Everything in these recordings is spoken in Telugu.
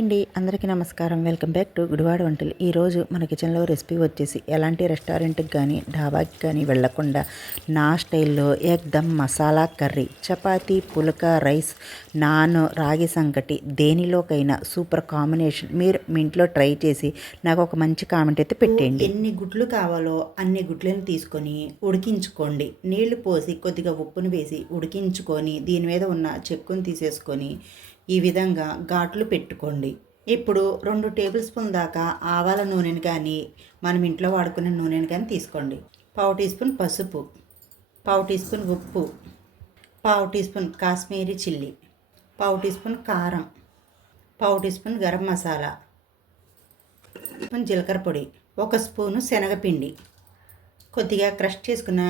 అండి. అందరికీ నమస్కారం. వెల్కమ్ బ్యాక్ టు గుడివాడ వంటలు. ఈరోజు మన కిచెన్లో రెసిపీ వచ్చేసి ఎలాంటి రెస్టారెంట్కి కానీ ఢాబాకి కానీ వెళ్ళకుండా నా స్టైల్లో egg dum masala curry chapati pulka rice naan రాగి సంకటి దేనిలోకైనా సూపర్ కాంబినేషన్ మీరు మీ ఇంట్లో ట్రై చేసి నాకు ఒక మంచి కామెంట్ అయితే పెట్టేయండి. ఎన్ని గుడ్లు కావాలో అన్ని గుడ్లను తీసుకొని ఉడికించుకోండి. నీళ్ళు పోసి కొద్దిగా ఉప్పును వేసి ఉడికించుకొని దీని మీద ఉన్న చెక్కును తీసేసుకొని ఈ విధంగా ఘాట్లు పెట్టుకోండి. ఇప్పుడు రెండు టేబుల్ స్పూన్ దాకా ఆవాల నూనెని కానీ మనం ఇంట్లో వాడుకునే నూనెని కానీ తీసుకోండి. పావు టీ స్పూన్ పసుపు పావు టీ స్పూన్ ఉప్పు పావు టీ స్పూన్ కాశ్మీరీ చిల్లీ పావు టీ స్పూన్ కారం పావు teaspoon garam masala spoon జీలకర్ర పొడి ఒక స్పూను శనగపిండి. కొద్దిగా క్రష్ చేసుకున్న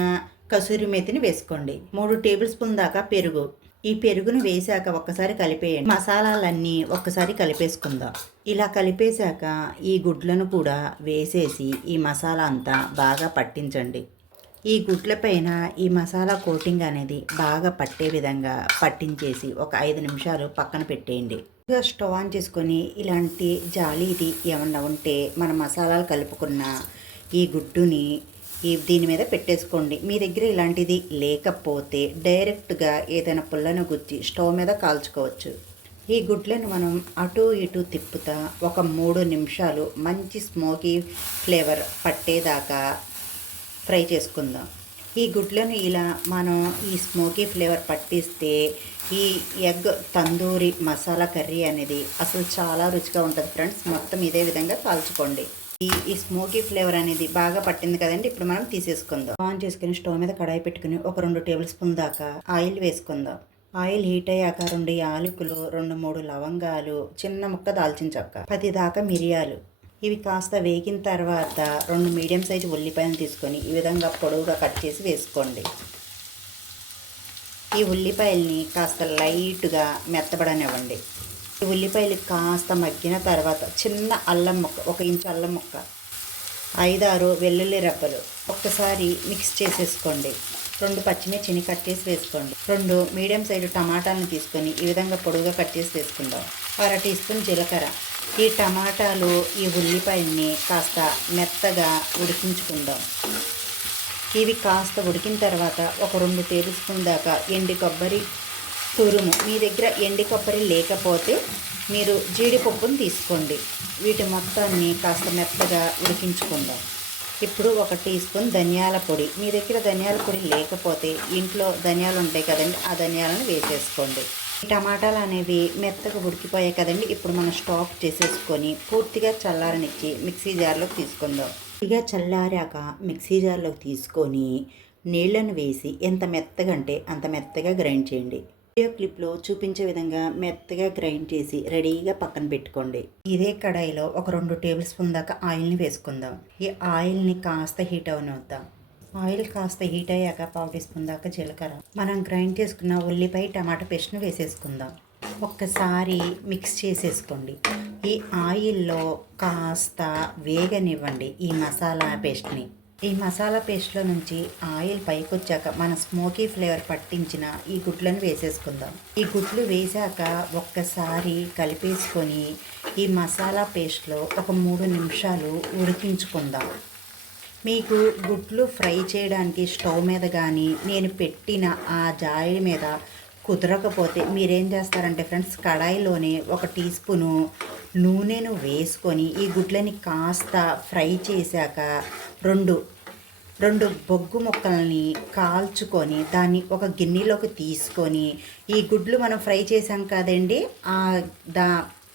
కసూరి మేతిని వేసుకోండి. మూడు టేబుల్ స్పూన్ దాకా పెరుగు ఈ పెరుగును వేసాక ఒక్కసారి కలిపేయండి. మసాలాలన్నీ ఒక్కసారి కలిపేసుకుందాం. ఇలా కలిపేశాక ఈ గుడ్లను కూడా వేసేసి ఈ మసాలా అంతా బాగా పట్టించండి. ఈ గుడ్ల పైన ఈ మసాలా కోటింగ్ అనేది బాగా పట్టే విధంగా పట్టించేసి ఒక ఐదు నిమిషాలు పక్కన పెట్టేయండి. స్టవ్ ఆన్ చేసుకొని ఇలాంటి జాలీది ఇది ఏమన్నా ఉంటే మన మసాలాలు కలుపుకున్న ఈ గుడ్డుని ఈ దీని మీద పెట్టేసుకోండి. మీ దగ్గర ఇలాంటిది లేకపోతే డైరెక్ట్గా ఏదైనా పుల్లను గుచ్చి స్టవ్ మీద కాల్చుకోవచ్చు. ఈ గుడ్లను మనం అటు ఇటు తిప్పుతా ఒక మూడు నిమిషాలు మంచి స్మోకీ ఫ్లేవర్ పట్టేదాకా ఫ్రై చేసుకుందాం. ఈ గుడ్లను ఇలా మనం ఈ స్మోకీ ఫ్లేవర్ పట్టిస్తే ఈ ఎగ్ తందూరి మసాలా కర్రీ అనేది అసలు చాలా రుచిగా ఉంటుంది ఫ్రెండ్స్. మొత్తం ఇదే విధంగా కాల్చుకోండి. ఈ ఈ స్మోకీ ఫ్లేవర్ అనేది బాగా పట్టింది కదండి. ఇప్పుడు మనం తీసేసుకుందాం. ఆన్ చేసుకుని స్టవ్ మీద కడాయి పెట్టుకుని ఒక రెండు టేబుల్ స్పూన్ దాకా ఆయిల్ వేసుకుందాం. ఆయిల్ హీట్ అయ్యాక రెండు యాలకులు రెండు మూడు లవంగాలు చిన్న ముక్క దాల్చిన చెక్క పది దాకా మిరియాలు. ఇవి కాస్త వేగిన తర్వాత రెండు మీడియం సైజు ఉల్లిపాయలు తీసుకొని ఈ విధంగా పొడవుగా కట్ చేసి వేసుకోండి. ఈ ఉల్లిపాయల్ని కాస్త లైట్గా మెత్తబడనివ్వండి. ఉల్లిపాయలు కాస్త మగ్గిన తర్వాత చిన్న అల్లం ముక్క ఒక ఇంచు అల్లం ముక్క ఐదారు వెల్లుల్లి రెబ్బలు ఒక్కసారి మిక్స్ చేసేసుకోండి. రెండు పచ్చిమిర్చిని కట్ చేసి వేసుకోండి. రెండు మీడియం సైజు టమాటాలను తీసుకొని ఈ విధంగా పొడుగుగా కట్ చేసి వేసుకుందాం. అర టీ స్పూన్ జీలకర్ర. ఈ టమాటాలు ఈ ఉల్లిపాయల్ని కాస్త మెత్తగా ఉడికించుకుందాం. ఇవి కాస్త ఉడికిన తర్వాత ఒక రెండు టేబుల్ స్పూన్ దాకా ఎండి కొబ్బరి తురుము. మీ దగ్గర ఎండి కొబ్బరి లేకపోతే మీరు జీడిపప్పును తీసుకోండి. వీటి మొత్తాన్ని కాస్త మెత్తగా ఉడికించుకుందాం. ఇప్పుడు ఒక టీ స్పూన్ ధనియాల పొడి. మీ దగ్గర ధనియాల పొడి లేకపోతే ఇంట్లో ధనియాలు ఉంటాయి కదండి ఆ ధనియాలను వేసేసుకోండి. టమాటాలు అనేవి మెత్తగా ఉడికిపోయాయి కదండి ఇప్పుడు మనం స్టాప్ చేసేసుకొని పూర్తిగా చల్లారనిచ్చి మిక్సీ జార్లోకి తీసుకుందాం. ఇక చల్లారాక మిక్సీ జార్లోకి తీసుకొని నీళ్ళను వేసి ఎంత మెత్తగా అంటే అంత మెత్తగా గ్రైండ్ చేయండి. వీడియో క్లిప్లో చూపించే విధంగా మెత్తగా గ్రైండ్ చేసి రెడీగా పక్కన పెట్టుకోండి. ఇదే కడాయిలో ఒక రెండు టేబుల్ స్పూన్ దాకా ఆయిల్ని వేసుకుందాం. ఈ ఆయిల్ని కాస్త హీట్ అవనిద్దాం ఆయిల్ కాస్త హీట్ అయ్యాక పావు టీ స్పూన్ దాకా జీలకర్ర. మనం గ్రైండ్ చేసుకున్న ఉల్లిపాయ టమాటా పేస్ట్ను వేసేసుకుందాం. ఒక్కసారి మిక్స్ చేసేసుకోండి. ఈ ఆయిల్లో కాస్త వేగనివ్వండి ఈ మసాలా పేస్ట్ని. ఈ మసాలా పేస్ట్లో నుంచి ఆయిల్ పైకి వచ్చాక మన స్మోకీ ఫ్లేవర్ పట్టించిన ఈ గుడ్లను వేసేసుకుందాం. ఈ గుడ్లు వేసాక ఒక్కసారి కలిపేసుకొని ఈ మసాలా పేస్ట్లో ఒక మూడు నిమిషాలు ఉడికించుకుందాం. మీకు గుడ్లు ఫ్రై చేయడానికి స్టవ్ మీద కానీ నేను పెట్టిన ఆ జాయి మీద కుదరకపోతే మీరేం చేస్తారంటే ఫ్రెండ్స్ కడాయిలోనే ఒక టీ స్పూను నూనెను వేసుకొని ఈ గుడ్లని కాస్త ఫ్రై చేశాక రెండు. రెండు బొగ్గు ముక్కల్ని కాల్చుకొని దాన్ని ఒక గిన్నెలోకి తీసుకొని ఈ గుడ్లు మనం ఫ్రై చేసాం కదండి దా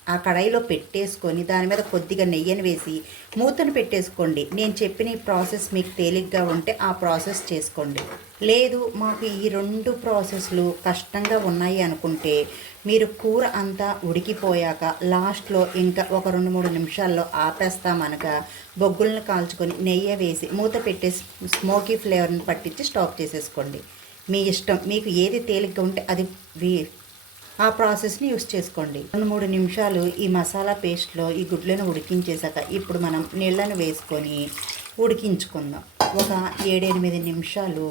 ఆ కడాయిలో పెట్టేసుకొని దాని మీద కొద్దిగా నెయ్యిని వేసి మూతను పెట్టేసుకోండి. నేను చెప్పిన ఈ ప్రాసెస్ మీకు తేలిగ్గా ఉంటే ఆ ప్రాసెస్ చేసుకోండి. లేదు మాకు ఈ రెండు ప్రాసెస్లు కష్టంగా ఉన్నాయి అనుకుంటే మీరు కూర అంతా ఉడికిపోయాక లాస్ట్లో ఇంకా ఒక రెండు మూడు నిమిషాల్లో ఆపేస్తామనగా బొగ్గులను కాల్చుకొని నెయ్యి వేసి మూత పెట్టేసి స్మోకీ ఫ్లేవర్ని పట్టించి స్టాప్ చేసేసుకోండి. మీ ఇష్టం. మీకు ఏది తేలిగ్గా ఉంటే అది ఆ ప్రాసెస్ని యూస్ చేసుకోండి. రెండు మూడు నిమిషాలు ఈ మసాలా పేస్ట్లో ఈ గుడ్లను ఉడికించేసాక ఇప్పుడు మనం నీళ్ళను వేసుకొని ఉడికించుకుందాం. ఒక ఏడెనిమిది నిమిషాలు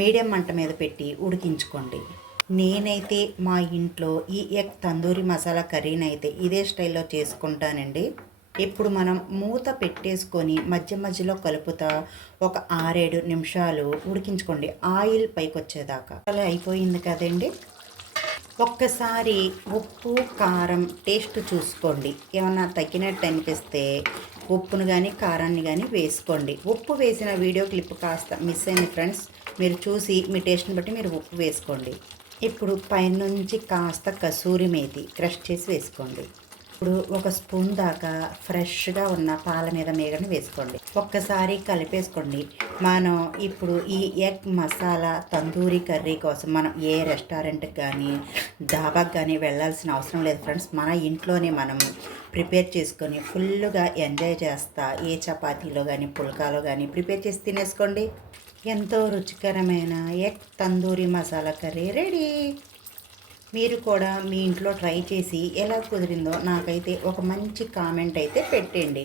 మీడియం మంట మీద పెట్టి ఉడికించుకోండి. నేనైతే మా ఇంట్లో ఈ ఎగ్ తందూరి మసాలా కర్రీని అయితే ఇదే స్టైల్లో చేసుకుంటానండి. ఇప్పుడు మనం మూత పెట్టేసుకొని మధ్య మధ్యలో కలుపుతా ఒక ఆరేడు నిమిషాలు ఉడికించుకోండి. ఆయిల్ పైకి వచ్చేదాకా అలా అయిపోయింది కదండి. ఒక్కసారి ఉప్పు కారం టేస్ట్ చూసుకోండి. ఏమన్నా తగ్గినట్టు అనిపిస్తే ఉప్పును కానీ కారాన్ని కానీ వేసుకోండి. ఉప్పు వేసిన వీడియో క్లిప్ కాస్త మిస్ అయింది ఫ్రెండ్స్ మీరు చూసి మీ టేస్ట్ని బట్టి మీరు ఉప్పు వేసుకోండి. ఇప్పుడు పైనుంచి కాస్త కసూరి మేతి క్రష్ చేసి వేసుకోండి. ఇప్పుడు ఒక స్పూన్ దాకా ఫ్రెష్గా ఉన్న పాల మీద మేగని వేసుకోండి. ఒక్కసారి కలిపేసుకోండి. మనం ఇప్పుడు ఈ ఎగ్ మసాలా తందూరి కర్రీ కోసం మనం ఏ రెస్టారెంట్కి కానీ డాబాకి కానీ వెళ్ళాల్సిన అవసరం లేదు ఫ్రెండ్స్. మన ఇంట్లోనే మనం ప్రిపేర్ చేసుకొని ఫుల్గా ఎంజాయ్ చేస్తా. ఏ చపాతీలో కానీ పుల్కాలో కానీ ప్రిపేర్ చేసి తినేసుకోండి. ఎంతో రుచికరమైన egg tandoori masala curry ready. మీరు కూడా మీ ఇంట్లో ట్రై చేసి ఎలా కుదిరిందో నాకైతే ఒక మంచి కామెంట్ అయితే పెట్టండి.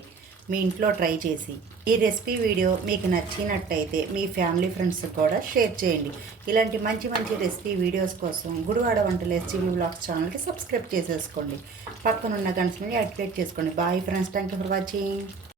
మీ ఇంట్లో ట్రై చేసి ఈ రెసిపీ వీడియో మీకు నచ్చినట్టయితే మీ ఫ్యామిలీ ఫ్రెండ్స్ కూడా షేర్ చేయండి. ఇలాంటి మంచి మంచి రెసిపీ వీడియోస్ కోసం గుడివాడ వంటలు ఎస్టీవీ బ్లాగ్స్ ఛానల్కి సబ్స్క్రైబ్ చేసేసుకోండి. పక్కనున్న గంటని యాక్టివేట్ చేసుకోండి. Bye friends. Thank you for watching.